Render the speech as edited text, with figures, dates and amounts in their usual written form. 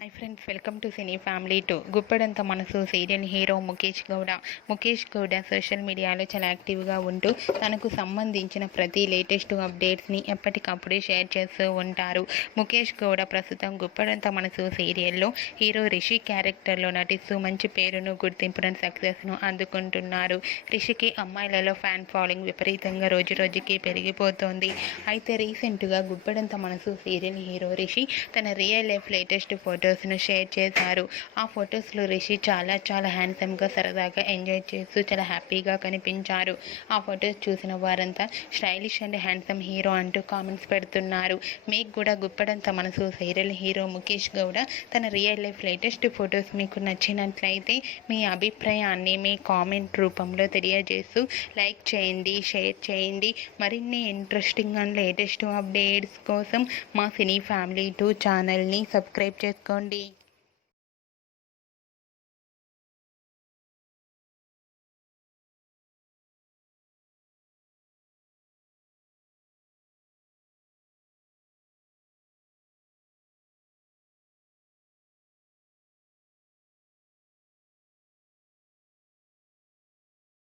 Hi friends, welcome to cine family 2. Guppedantha మనసు serial hero Mukesh Gowda social మీడియాలో చాలా యాక్టివ్గా ఉంటూ తనకు సంబంధించిన ప్రతి లేటెస్ట్ అప్డేట్స్ని ఎప్పటికప్పుడు షేర్ చేస్తూ ఉంటారు. ముఖేష్ గౌడ ప్రస్తుతం గుప్పెడంత మనసు సీరియల్లో హీరో రిషి క్యారెక్టర్లో నటిస్తూ మంచి పేరును, గుర్తింపును, సక్సెస్ను అందుకుంటున్నారు. రిషికి అమ్మాయిలలో ఫ్యాన్ ఫాలోయింగ్ విపరీతంగా రోజురోజుకి పెరిగిపోతోంది. అయితే రీసెంట్గా గుప్పెడంత మనసు సీరియల్ హీరో రిషి తన రియల్ లైఫ్ లేటెస్ట్ ఫొటోస్ను షేర్ చేశారు. ఆ ఫొటోస్లో రిషి చాలా హ్యాండ్సమ్గా, సరదాగా ఎంజాయ్ చేస్తూ చాలా హ్యాపీగా కనిపించారు. ఆ ఫొటోస్ చూసిన వారంతా స్టైలిష్ అండ్ హ్యాండ్సమ్ హీరో అంటూ కామెంట్స్ పెడుతున్నారు. మీకు కూడా గుప్పెడంత మనసు సీరియల్ హీరో ముఖేష్ గౌడ తన రియల్ లైఫ్ లేటెస్ట్ ఫొటోస్ మీకు నచ్చినట్లయితే మీ అభిప్రాయాన్ని మీ కామెంట్ రూపంలో తెలియజేస్తూ లైక్ చేయండి, షేర్ చేయండి. మరిన్ని ఇంట్రెస్టింగ్ అండ్ లేటెస్ట్ అప్డేట్స్ కోసం మా సినీ ఫ్యామిలీ 2 ఛానల్ని సబ్స్క్రైబ్ చేసుకోండి.